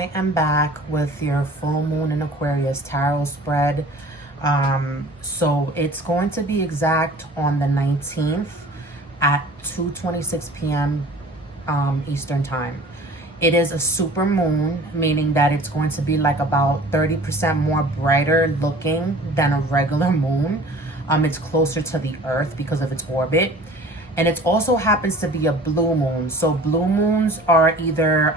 I am back with your full moon in Aquarius tarot spread. So it's going to be exact on the 19th at 2:26 p.m. Eastern time. It is a super moon, meaning that it's going to be like about 30% more brighter looking than a regular moon. It's closer to the earth because of its orbit. And it also happens to be a blue moon. So blue moons are either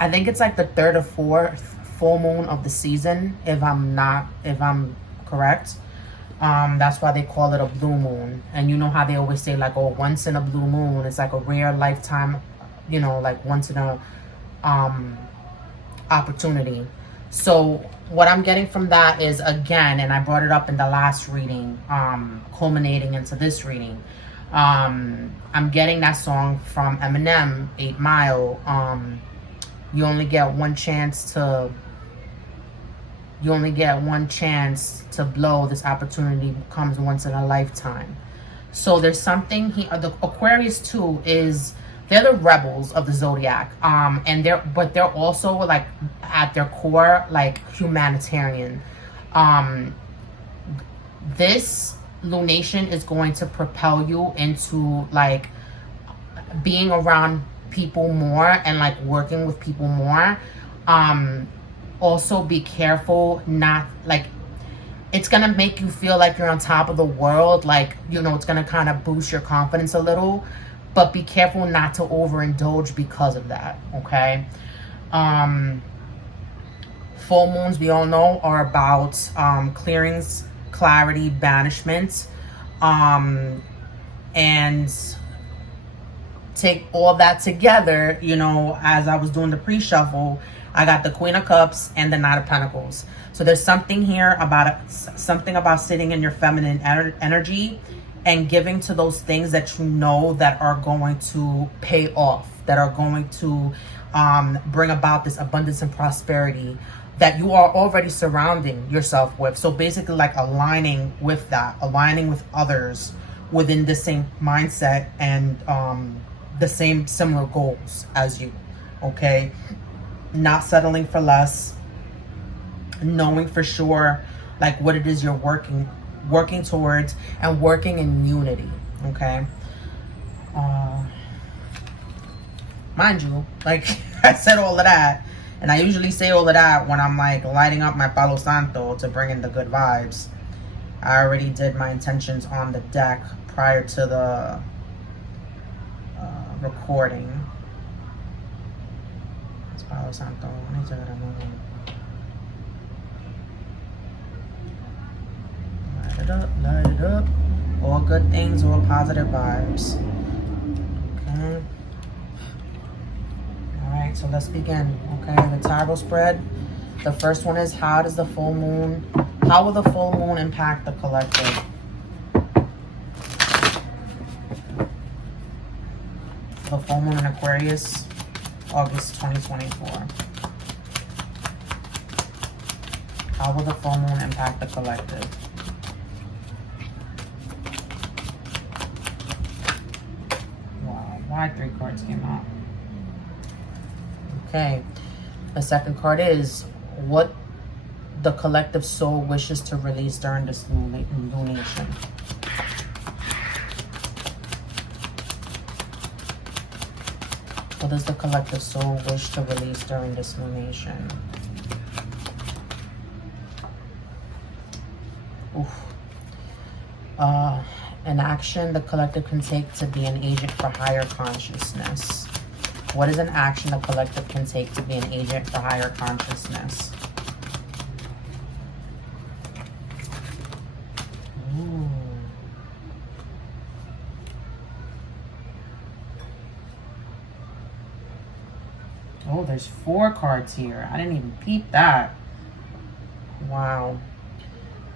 I think it's like the third or fourth full moon of the season, if I'm correct. That's why they call it a blue moon. And you know how they always say like, oh, once in a blue moon, it's like a rare lifetime, you know, like once in a opportunity. So what I'm getting from that is, again, and I brought it up in the last reading, culminating into this reading, I'm getting that song from Eminem, 8 Mile. You only get one chance to blow. This opportunity comes once in a lifetime. So there's something here. The Aquarius too they're the rebels of the zodiac, and they're also like at their core like humanitarian. This lunation is going to propel you into like being around people more and like working with people more. Also be careful, not like, it's gonna make you feel like you're on top of the world, like, you know, it's gonna kind of boost your confidence a little, but be careful not to overindulge because of that. Okay. Full moons, we all know, are about clearings, clarity, banishment, and take all that together. You know, as I was doing the pre-shuffle, I got the Queen of Cups and the Knight of Pentacles. So there's something here about something about sitting in your feminine energy and giving to those things that you know that are going to pay off, that are going to bring about this abundance and prosperity that you are already surrounding yourself with. So basically like aligning with that, aligning with others within the same mindset and the same similar goals as you. Okay. Not settling for less, knowing for sure like what it is you're working towards, and working in unity. Okay. Mind you, like I said all of that, and I usually say all of that when I'm like lighting up my Palo Santo to bring in the good vibes. I already did my intentions on the deck prior to the recording. Palo Santo. Light it up. All good things, all positive vibes. Okay. Alright, so let's begin. Okay, the tarot spread. The first one is, how will the full moon impact the collective? The full moon in Aquarius, August 2024. How will the full moon impact the collective? Wow, why 3 cards came out? Okay, the second card is what the collective soul wishes to release during this lunation. What does the collective soul wish to release during this lunation? Oof. An action the collective can take to be an agent for higher consciousness. What is an action the collective can take to be an agent for higher consciousness? Ooh. Oh, there's 4 cards here. I didn't even peep that. Wow.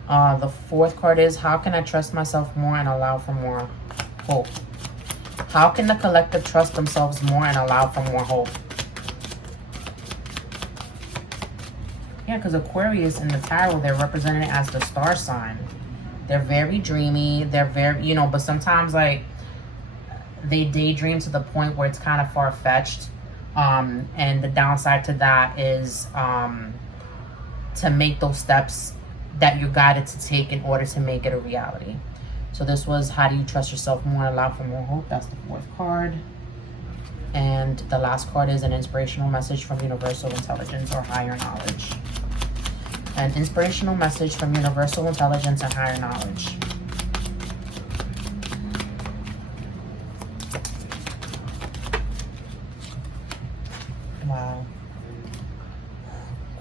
The 4th card is, how can I trust myself more and allow for more hope? How can the collective trust themselves more and allow for more hope? Yeah, because Aquarius in the tarot, they're represented as the star sign. They're very dreamy. They're very, you know, but sometimes like they daydream to the point where it's kind of far-fetched. And the downside to that is to make those steps that you're guided to take in order to make it a reality. So this was how do you trust yourself more and allow for more hope. That's the fourth card. And the last card is an inspirational message from universal intelligence or higher knowledge. An inspirational message from universal intelligence and higher knowledge. Wow.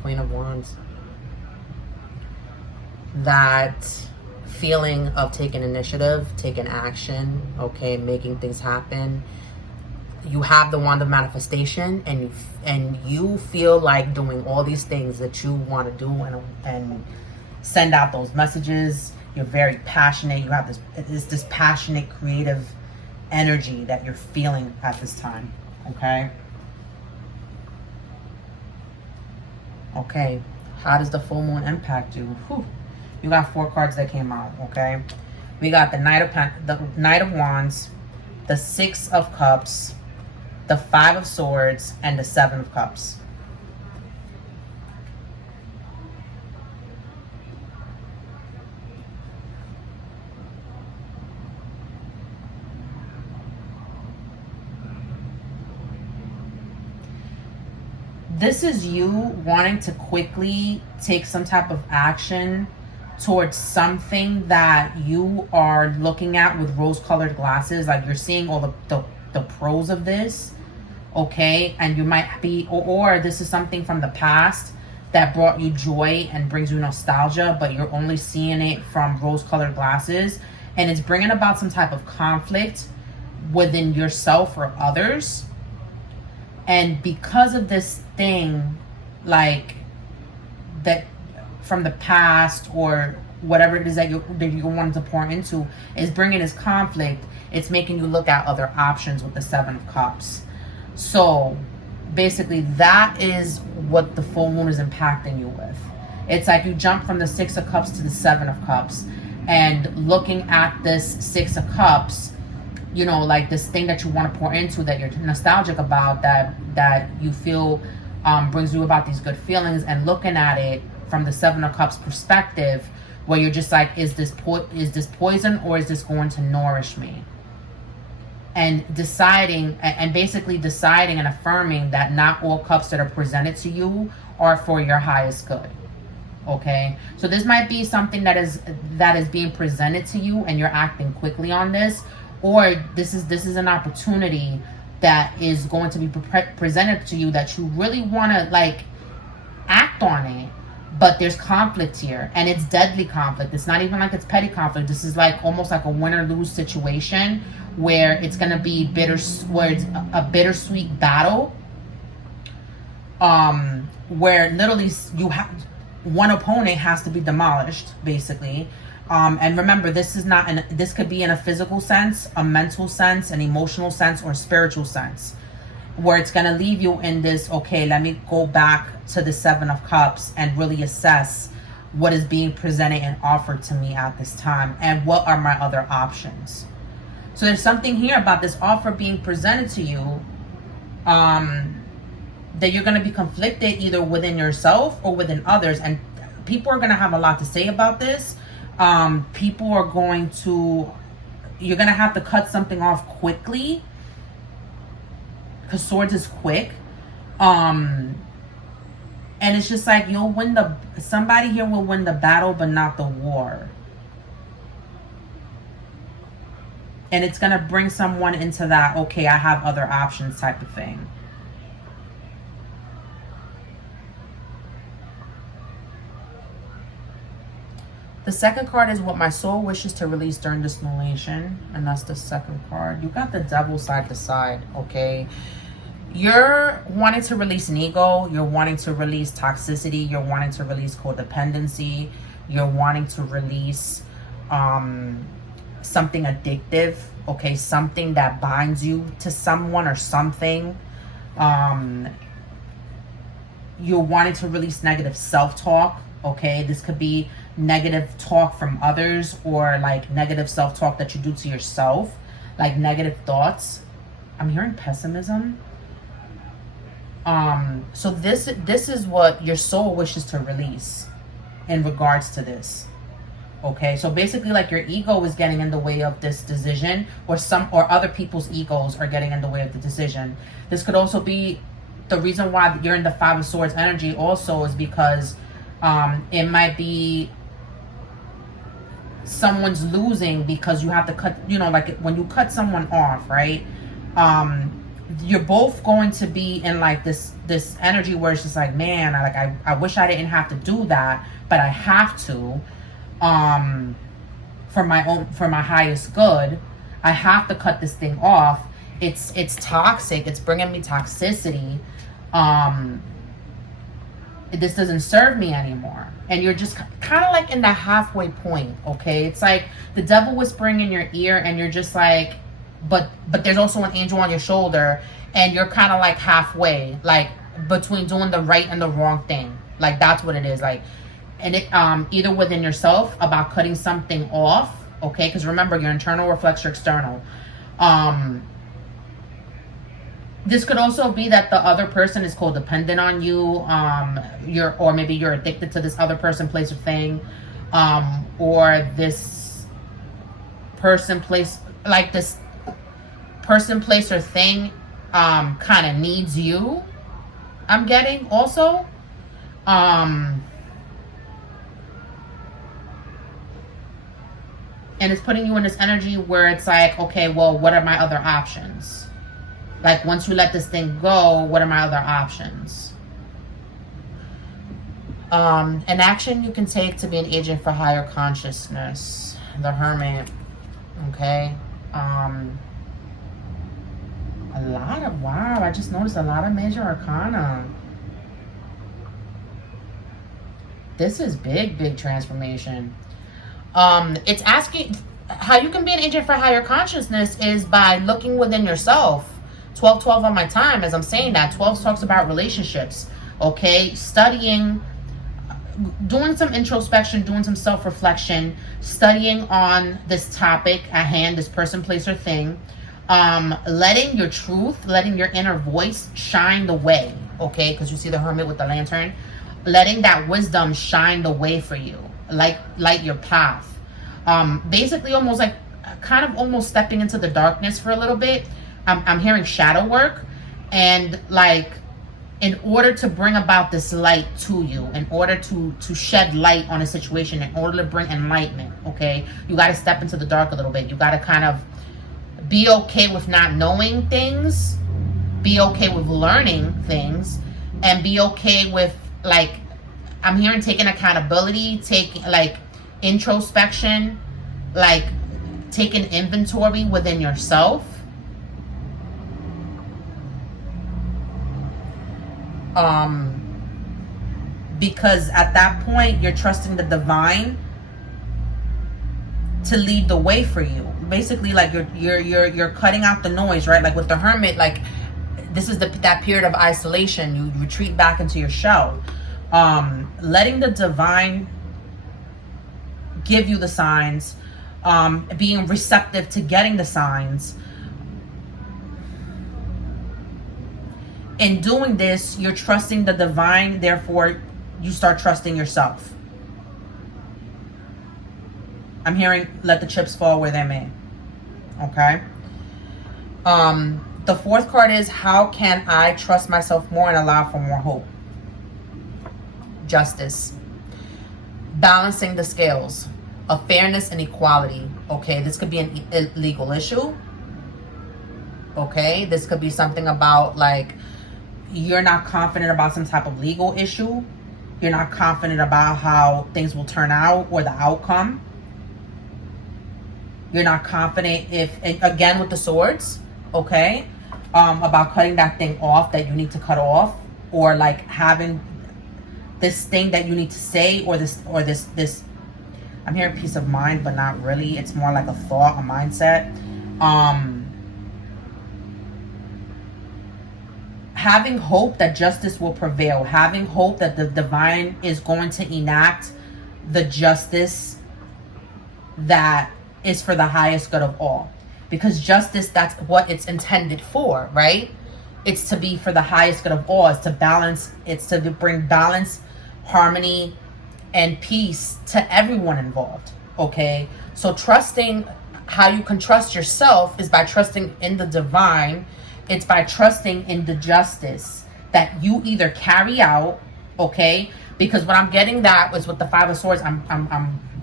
Queen of Wands. That feeling of taking initiative, taking action, okay, making things happen. You have the wand of manifestation, and you feel like doing all these things that you want to do and send out those messages. You're very passionate. You have this passionate, creative energy that you're feeling at this time. Okay. Okay. How does the full moon impact you? Whew. You got 4 cards that came out. Okay. We got the Knight of Wands, the 6 of Cups, the 5 of Swords, and the 7 of Cups. This is you wanting to quickly take some type of action towards something that you are looking at with rose-colored glasses. Like you're seeing all the pros of this. Okay, and you might be, or this is something from the past that brought you joy and brings you nostalgia, but you're only seeing it from rose-colored glasses, and it's bringing about some type of conflict within yourself or others. And because of this thing, like that from the past or whatever it is that you wanted to pour into, is bringing this conflict. It's making you look at other options with the 7 of Cups. So basically that is what the full moon is impacting you with. It's like you jump from the 6 of Cups to the 7 of Cups, and looking at this 6 of Cups, you know, like this thing that you want to pour into, that you're nostalgic about, that you feel brings you about these good feelings, and looking at it from the 7 of Cups perspective, where you're just like, is this poison, or is this going to nourish me? And deciding and affirming that not all cups that are presented to you are for your highest good. Okay, so this might be something that is being presented to you, and you're acting quickly on this, or this is an opportunity that is going to be presented to you that you really want to like act on it, but there's conflict here, and it's deadly conflict. It's not even like it's petty conflict. This is like almost like a win or lose situation, where it's gonna be where it's a bittersweet battle, where literally you have one opponent has to be demolished, basically. And remember, this could be in a physical sense, a mental sense, an emotional sense, or a spiritual sense, where it's gonna leave you in this, okay, let me go back to the 7 of Cups and really assess what is being presented and offered to me at this time, and what are my other options. So there's something here about this offer being presented to you, that you're going to be conflicted either within yourself or within others. And people are going to have a lot to say about this. People are going to, you're going to have to cut something off quickly, because Swords is quick. And it's just like somebody here will win the battle, but not the war. And it's going to bring someone into that, okay, I have other options type of thing. The second card is what my soul wishes to release during this lunation. And that's the second card. You got the Devil side to side, okay? You're wanting to release an ego. You're wanting to release toxicity. You're wanting to release codependency. You're wanting to release something addictive, okay? Something that binds you to someone or something. You're wanting to release negative self-talk, okay? This could be negative talk from others, or like negative self-talk that you do to yourself, like negative thoughts. I'm hearing pessimism. So this is what your soul wishes to release in regards to this. Okay, so basically, like, your ego is getting in the way of this decision, or other people's egos are getting in the way of the decision. This could also be the reason why you're in the Five of Swords energy. Also, is because it might be someone's losing because you have to cut. You know, like when you cut someone off, right? You're both going to be in like this energy where it's just like, man, I wish I didn't have to do that, but I have to. For my highest good, I have to cut this thing off. It's toxic. It's bringing me toxicity. This doesn't serve me anymore. And you're just kind of like in the halfway point. Okay, it's like the devil whispering in your ear, and you're just like, but there's also an angel on your shoulder, and you're kind of like halfway, like between doing the right and the wrong thing. Like, that's what it is. Like, and it either within yourself about cutting something off, okay? Because remember, your internal reflects your external. This could also be that the other person is codependent on you, or maybe you're addicted to this other person, place, or thing, or this person, place, like this person, place, or thing kind of needs you. I'm getting also. And it's putting you in this energy where it's like, okay, well, what are my other options? Like, once you let this thing go, what are my other options? An action you can take to be an agent for higher consciousness. The Hermit. Okay. A lot of, wow, I just noticed a lot of major arcana. This is big transformation. It's asking how you can be an agent for higher consciousness is by looking within yourself. 12 on my time, as I'm saying that. 12 talks about relationships. Okay, studying, doing some introspection, doing some self-reflection, studying on this topic at hand, this person, place, or thing. Letting your truth, letting your inner voice shine the way. Okay, because you see the Hermit with the lantern. Letting that wisdom shine the way for you. Light your path. Basically almost like kind of almost stepping into the darkness for a little bit. I'm hearing shadow work, and like in order to bring about this light to you, in order to shed light on a situation, in order to bring enlightenment, okay, you got to step into the dark a little bit. You got to kind of be okay with not knowing things, be okay with learning things, and be okay with, like, I'm hearing taking accountability, taking like introspection, like taking inventory within yourself. Because at that point you're trusting the divine to lead the way for you. Basically, like you're cutting out the noise, right? Like with the Hermit, like this is that period of isolation. You retreat back into your shell. Letting the divine give you the signs, being receptive to getting the signs. In doing this, you're trusting the divine, therefore you start trusting yourself. I'm hearing let the chips fall where they may. Okay. The fourth card is, how can I trust myself more and allow for more hope? Justice. Balancing the scales of fairness and equality. Okay, this could be a legal issue. Okay, this could be something about like you're not confident about some type of legal issue. You're not confident about how things will turn out or the outcome. You're not confident if, again with the swords, okay, about cutting that thing off that you need to cut off, or like having this thing that you need to say, or this I'm hearing peace of mind, but not really. It's more like a thought, a mindset. Having hope that justice will prevail, having hope that the divine is going to enact the justice that is for the highest good of all. Because justice, that's what it's intended for, right? It's to be for the highest good of all. It's to balance. It's to bring balance, harmony, and peace to everyone involved. Okay? So trusting, how you can trust yourself is by trusting in the divine. It's by trusting in the justice that you either carry out, okay? Because what I'm getting that was with the Five of Swords, I'm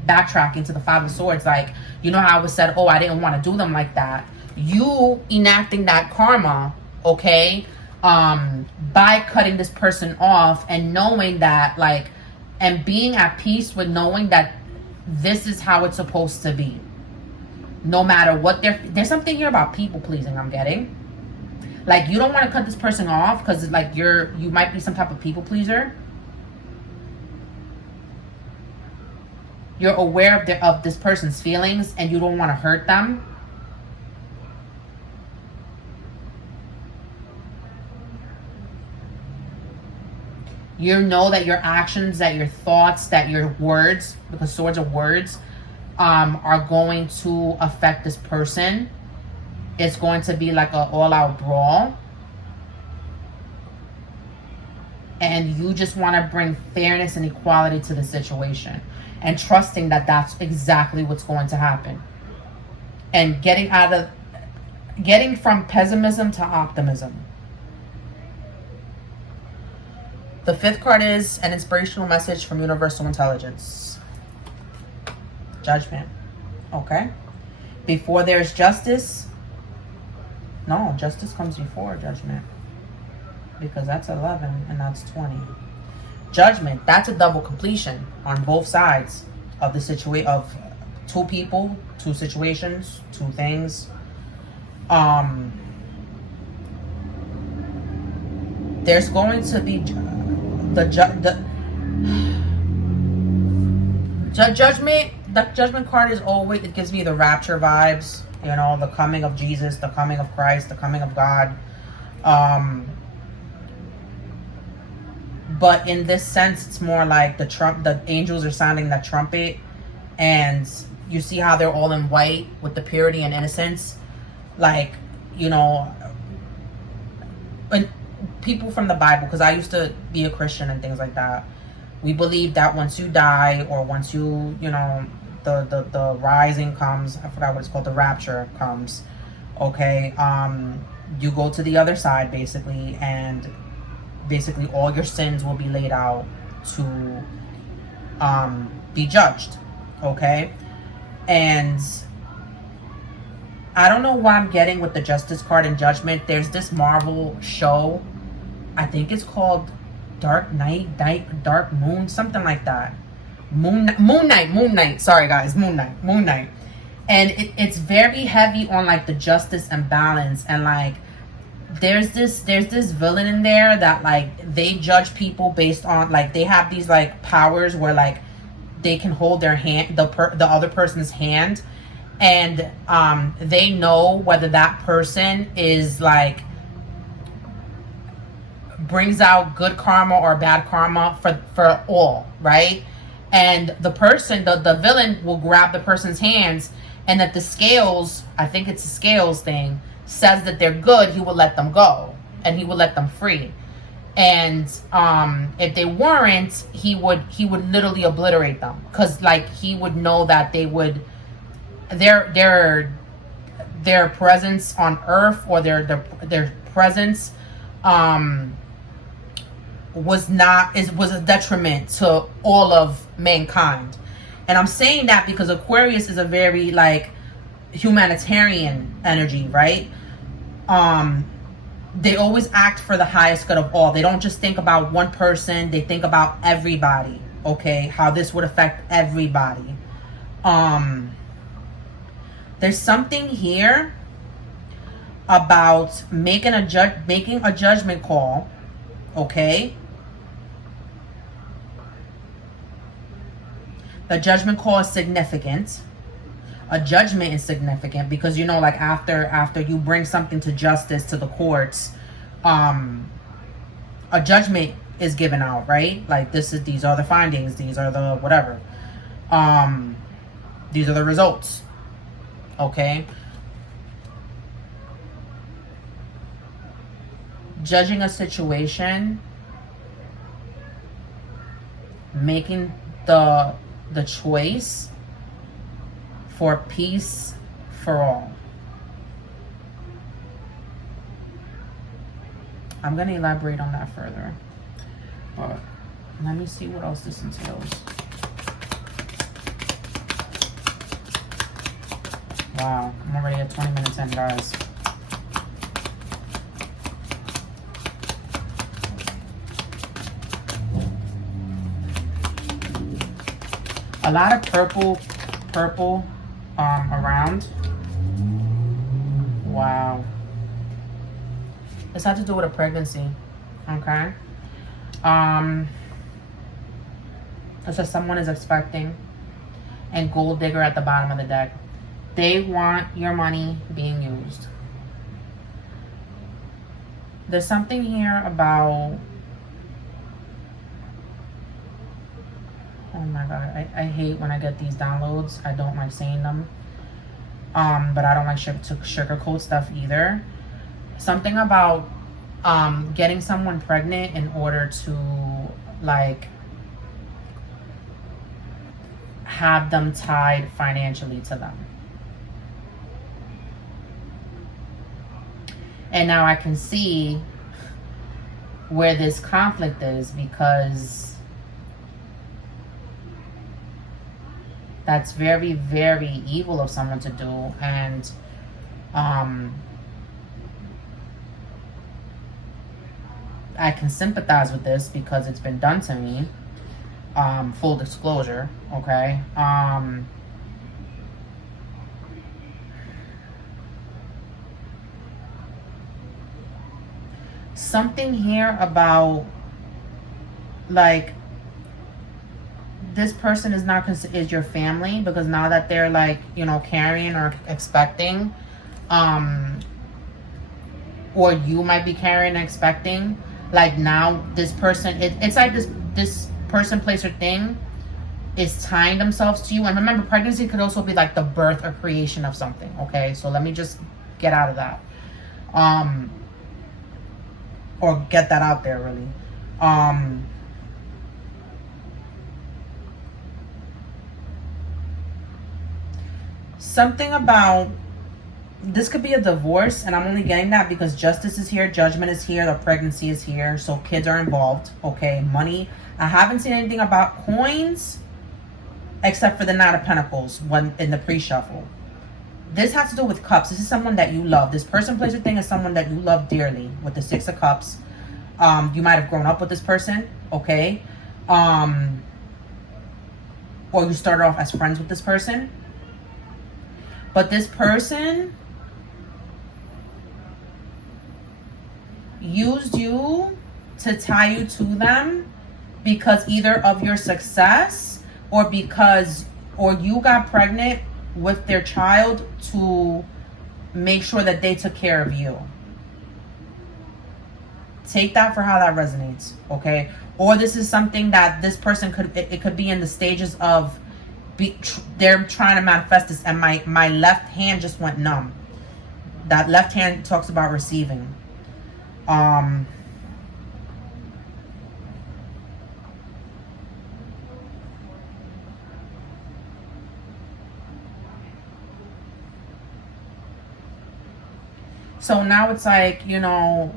backtracking to the Five of Swords. Like, you know how I was said, oh, I didn't want to do them like that. You enacting that karma, okay, by cutting this person off and knowing that, like, and being at peace with knowing that this is how it's supposed to be. No matter what there's something here about people pleasing I'm getting. Like, you don't want to cut this person off because, like, you might be some type of people pleaser. You're aware of this person's feelings and you don't want to hurt them. You know that your actions, that your thoughts, that your words, because swords are words, are going to affect this person. It's going to be like an all-out brawl. And you just want to bring fairness and equality to the situation. And trusting that that's exactly what's going to happen. And getting from pessimism to optimism. The fifth card is an inspirational message from universal intelligence. Judgment. Okay. Before there's justice. No, justice comes before judgment. Because that's 11 and that's 20. Judgment, that's a double completion on both sides of the situation, of two people, two situations, two things. There's going to be the judgment. The judgment card is always, it gives me the rapture vibes, you know, the coming of Jesus, the coming of Christ, the coming of God. But in this sense, it's more like the angels are sounding that trumpet, and you see how they're all in white with the purity and innocence. Like, you know, when people from the Bible, because I used to be a Christian and things like that, we believe that once you die, or once you know, the rising comes, I forgot what it's called, the rapture comes, okay, you go to the other side, basically, and basically all your sins will be laid out to be judged, okay? And I don't know why I'm getting with the Justice card and Judgment. There's this Marvel show, I think it's called Dark Moon, something like that. Moon Knight. Sorry guys, Moon Knight. And it's very heavy on like the justice and balance, and like there's this villain in there that like they judge people based on, like, they have these like powers where like they can hold their hand, the other person's hand, and they know whether that person is like brings out good karma or bad karma for all, right? And the person, the villain will grab the person's hands, and if the scales, I think it's a scales thing, says that they're good, he will let them go and he will let them free. And if they weren't, he would literally obliterate them, because like he would know that they would their presence on earth, or their presence was a detriment to all of mankind. And I'm saying that because Aquarius is a very like humanitarian energy, right? They always act for the highest good of all. They don't just think about one person, they think about everybody, okay? How this would affect everybody. There's something here about making a judgment call, okay? The judgment call is significant. A judgment is significant because, you know, like after you bring something to justice, to the courts, a judgment is given out, right? Like these are the findings, these are the whatever. These are the results. Okay? judging a situation, making the choice for peace for all. I'm going to elaborate on that further. But let me see what else this entails. Wow, I'm already at 20 minutes in, guys. A lot of purple around. Wow. This had to do with a pregnancy. Okay. It says someone is expecting, and gold digger at the bottom of the deck. They want your money being used. There's something here about, oh my God, I hate when I get these downloads. I don't like saying them. But I don't like to sugarcoat stuff either. Something about getting someone pregnant in order to like have them tied financially to them. And now I can see where this conflict is, because that's very, very evil of someone to do. And I can sympathize with this because it's been done to me. Full disclosure, okay? Something here about, like, this person is not is your family, because now that they're like, you know, carrying or expecting, or you might be carrying and expecting, like now this person, it's like this person, place, or thing is tying themselves to you. And remember, pregnancy could also be like the birth or creation of something. Okay, so let me just get out of that, or get that out there, really. Something about, this could be a divorce, and I'm only getting that because justice is here, judgment is here, the pregnancy is here, so kids are involved. Okay, money. I haven't seen anything about coins except for the Knight of Pentacles one in the pre-shuffle. This has to do with cups. This is someone that you love. This person, place, or thing is someone that you love dearly with the Six of Cups. You might have grown up with this person, okay? Or you started off as friends with this person. But this person used you to tie you to them because either of your success or you got pregnant with their child to make sure that they took care of you. Take that for how that resonates, okay? Or this is something that this person it could be in the stages of they're trying to manifest this, and my left hand just went numb. That left hand talks about receiving. So now it's like, you know,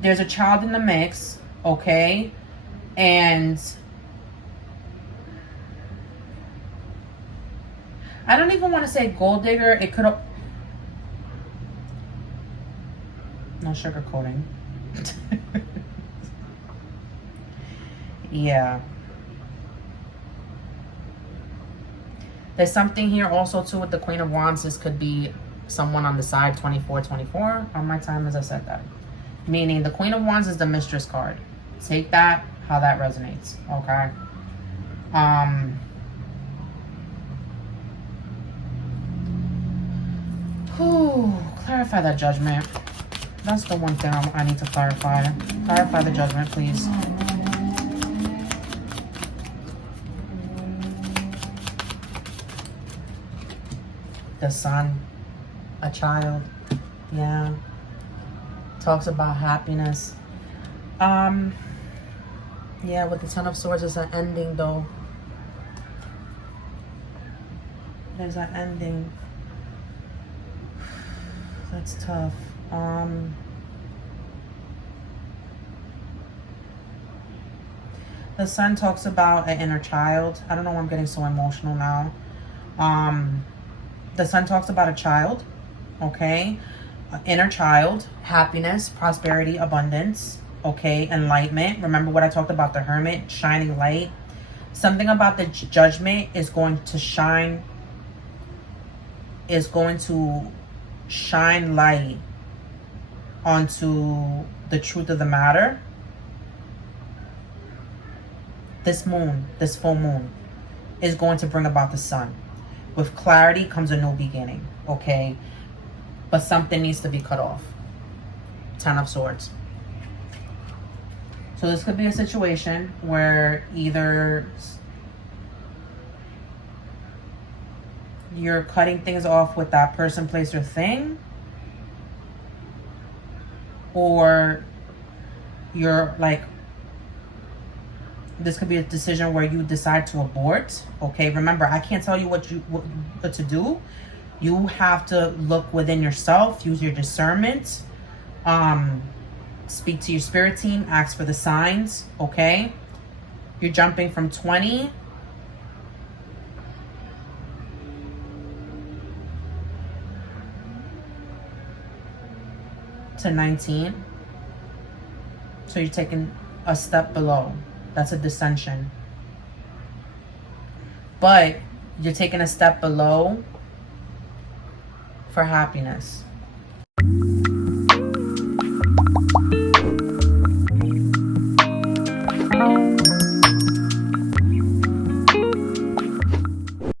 there's a child in the mix, okay? And I don't even want to say gold digger. It could have... No sugarcoating. Yeah. There's something here also too with the Queen of Wands. This could be someone on the side, 24 on my time as I said that. Meaning the Queen of Wands is the Mistress card. Take that how that resonates, okay? Clarify that judgment. That's the one thing I need to clarify. Clarify the judgment, please. The son, a child, yeah. Talks about happiness. Yeah, with the Ten of Swords, it's an ending though. There's an ending. That's tough. The Sun talks about an inner child. I don't know why I'm getting so emotional now. The Sun talks about a child, okay? Inner child, happiness, prosperity, abundance, okay? Enlightenment. Remember what I talked about, the Hermit, shining light. Something about the Judgment is going to shine light onto the truth of the matter. This moon, this full moon, is going to bring about the Sun. With clarity comes a new beginning, okay? But something needs to be cut off. Ten of Swords. So this could be a situation where either you're cutting things off with that person, place, or thing, or you're like, this could be a decision where you decide to abort, okay? Remember, I can't tell you what to do. You have to look within yourself, use your discernment, speak to your spirit team, ask for the signs, okay? You're jumping from 20 to 19. So you're taking a step below. That's a dissension. But you're taking a step below for happiness.